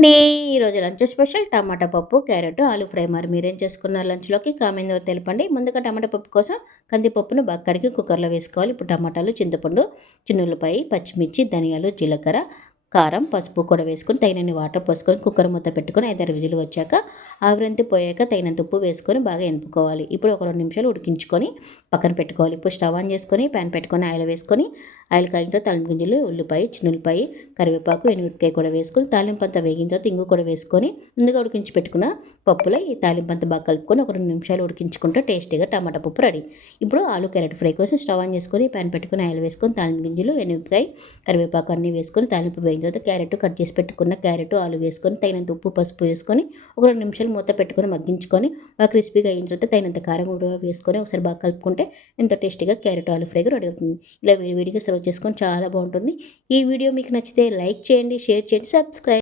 అండి. ఈరోజు lunch special టమాటా పప్పు, క్యారెట్, ఆలు ఫ్రై. మరి మీరేం చేసుకున్నారు లంచ్‌లోకి? కామెంట్‌లో తెలపండి. ముందుగా టమాటా పప్పు కోసం కందిపప్పును బాగా కడిగి కుక్కర్‌లో వేసుకోవాలి. ఇప్పుడు టమాటాలు, చింతపండు, చిన్నుల్లిపాయ, పచ్చిమిర్చి, ధనియాలు, జీలకర్ర, కారం, పసుపు కూడా వేసుకొని తగినన్ని వాటర్ పోసుకొని కుక్కర్ మూత పెట్టుకొని 5, 6 విజిల్లు వచ్చాక ఆవిరంతా పోయాక తగినంత ఉప్పు వేసుకొని బాగా ఎనుపుకోవాలి. ఇప్పుడు ఒక 2 నిమిషాలు ఉడికించుకొని పక్కన పెట్టుకోవాలి. ఇప్పుడు స్టవ్ ఆన్ చేసుకొని ప్యాన్ పెట్టుకొని ఆయిల్ వేసుకొని ఆయిల్ కాగిన తర్వాత తాలింపు గింజలు, ఉల్లిపాయ, చిన్నుల్లిపాయ, కరివేపాకు, ఎండుమిరపకాయ కూడా వేసుకొని తాలింపు అంతా వేగిన తర్వాత ఇంగు కూడా వేసుకొని ముందుగా ఉడికించి పెట్టుకున్న పప్పులో ఈ తాలింపు అంతా బాగా కలుపుకొని ఒక 2 నిమిషాలు ఉడికించుకుంటే టేస్టీగా టమాటా పప్పు రెడీ. ఇప్పుడు ఆలు క్యారెట్ ఫ్రై కోసం స్టవ్ ఆన్ చేసుకొని ప్యాన్ పెట్టుకొని ఆయిల్ వేసుకొని తాలింపు గింజలు, ఎండుమిరపకాయ, కరివేపాకు అన్నీ వేసుకొని తాలింపు వేగిన తర్వాత క్యారెట్ కట్ చేసి పెట్టుకున్న క్యారెట్, ఆలు వేసుకొని తగినంత ఉప్పు, పసుపు వేసుకొని ఒక 2 నిమిషాలు మూత పెట్టుకొని మగ్గించుకొని బాగా క్రిస్పీగా అయిన తర్వాత తగినంత కారం కూడా వేసుకొని ఒకసారి బాగా కలుపుకుంటే ఎంతో టేస్టీగా క్యారెట్ ఆలు ఫ్రై రెడీ అవుతుంది. ఇలా విడివిడిగా సర్వ్ చేసుకొని చాలా బాగుంటుంది. ఈ వీడియో మీకు నచ్చితే లైక్ చేయండి, షేర్ చేయండి, సబ్స్క్రైబ్